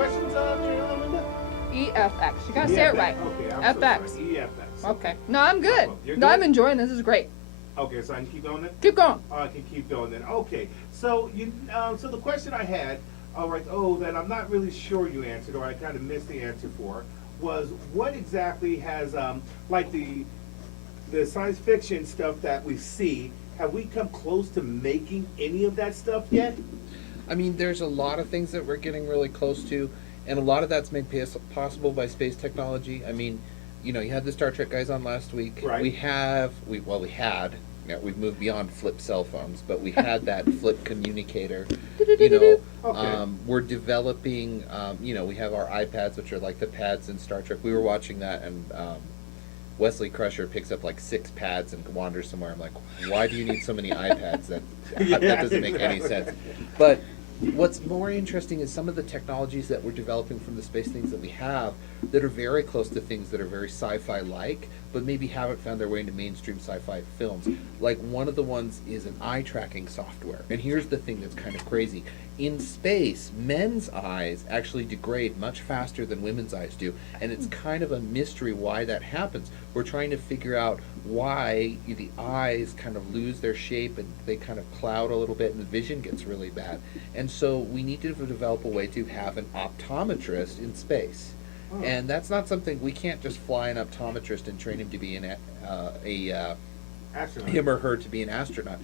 questions, Lynda? EFX. You gotta say it right. Okay, I'm FX. so sorry. EFX. Okay. No, I'm good. You're No, good? I'm enjoying this. This is great. Okay, so I can keep going then? Keep going. I can keep going then. Okay, so so the question I had, that I'm not really sure you answered, or I kind of missed the answer for, was what exactly has, like the science fiction stuff that we see, have we come close to making any of that stuff yet? I mean, there's a lot of things that we're getting really close to, and a lot of that's made possible by space technology. I mean, you had the Star Trek guys on last week. Right. We had. We've moved beyond flip cell phones, but we had that flip communicator. Okay. We're developing. We have our iPads, which are like the pads in Star Trek. We were watching that, and Wesley Crusher picks up like 6 pads and wanders somewhere. I'm like, why do you need so many iPads? That doesn't make any sense. But what's more interesting is some of the technologies that we're developing from the space things that we have that are very close to things that are very sci-fi like, but maybe haven't found their way into mainstream sci-fi films. Like one of the ones is an eye tracking software. And here's the thing that's kind of crazy. In space, men's eyes actually degrade much faster than women's eyes do. And it's kind of a mystery why that happens. We're trying to figure out why the eyes kind of lose their shape and they kind of cloud a little bit and the vision gets really bad. And so we need to develop a way to have an optometrist in space. Oh. And that's not something, we can't just fly an optometrist and train him to be him or her to be an astronaut.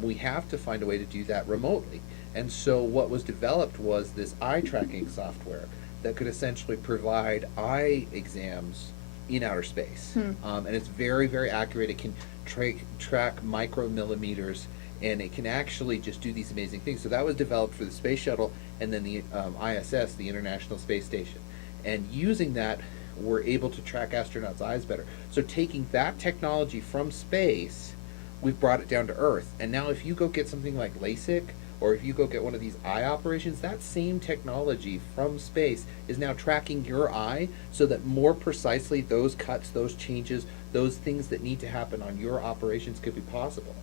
We have to find a way to do that remotely. And so what was developed was this eye tracking software that could essentially provide eye exams in outer space. And it's very, very accurate. It can track micromillimeters, and it can actually just do these amazing things. So that was developed for the space shuttle and then the ISS, the International Space Station. And using that, we're able to track astronauts' eyes better. So taking that technology from space, we've brought it down to Earth. And now if you go get something like LASIK, or if you go get one of these eye operations, that same technology from space is now tracking your eye so that more precisely those cuts, those changes, those things that need to happen on your operations could be possible.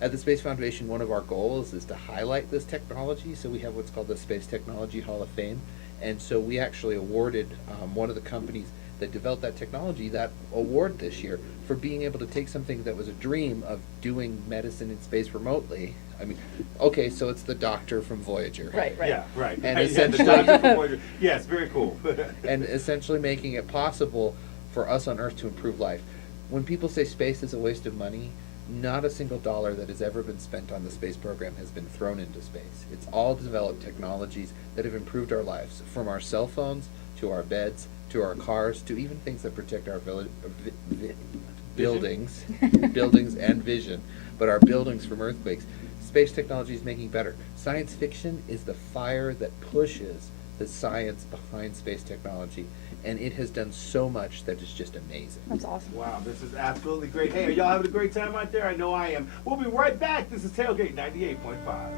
At the Space Foundation, one of our goals is to highlight this technology, so we have what's called the Space Technology Hall of Fame. And so we actually awarded one of the companies that developed that technology that award this year for being able to take something that was a dream of doing medicine in space remotely. I mean, okay, so it's the doctor from Voyager. Right. Yeah, right. And essentially, the doctor from Voyager. Yes, very cool. And essentially making it possible for us on Earth to improve life. When people say space is a waste of money, not a single dollar that has ever been spent on the space program has been thrown into space. It's all developed technologies that have improved our lives, from our cell phones to our beds to our cars to even things that protect our buildings and vision, but our buildings from earthquakes. Space technology is making better. Science fiction is the fire that pushes the science behind space technology, and it has done so much that is just amazing. That's awesome. Wow, this is absolutely great. Hey, are y'all having a great time out there? I know I am. We'll be right back. This is Tailgate 98.5.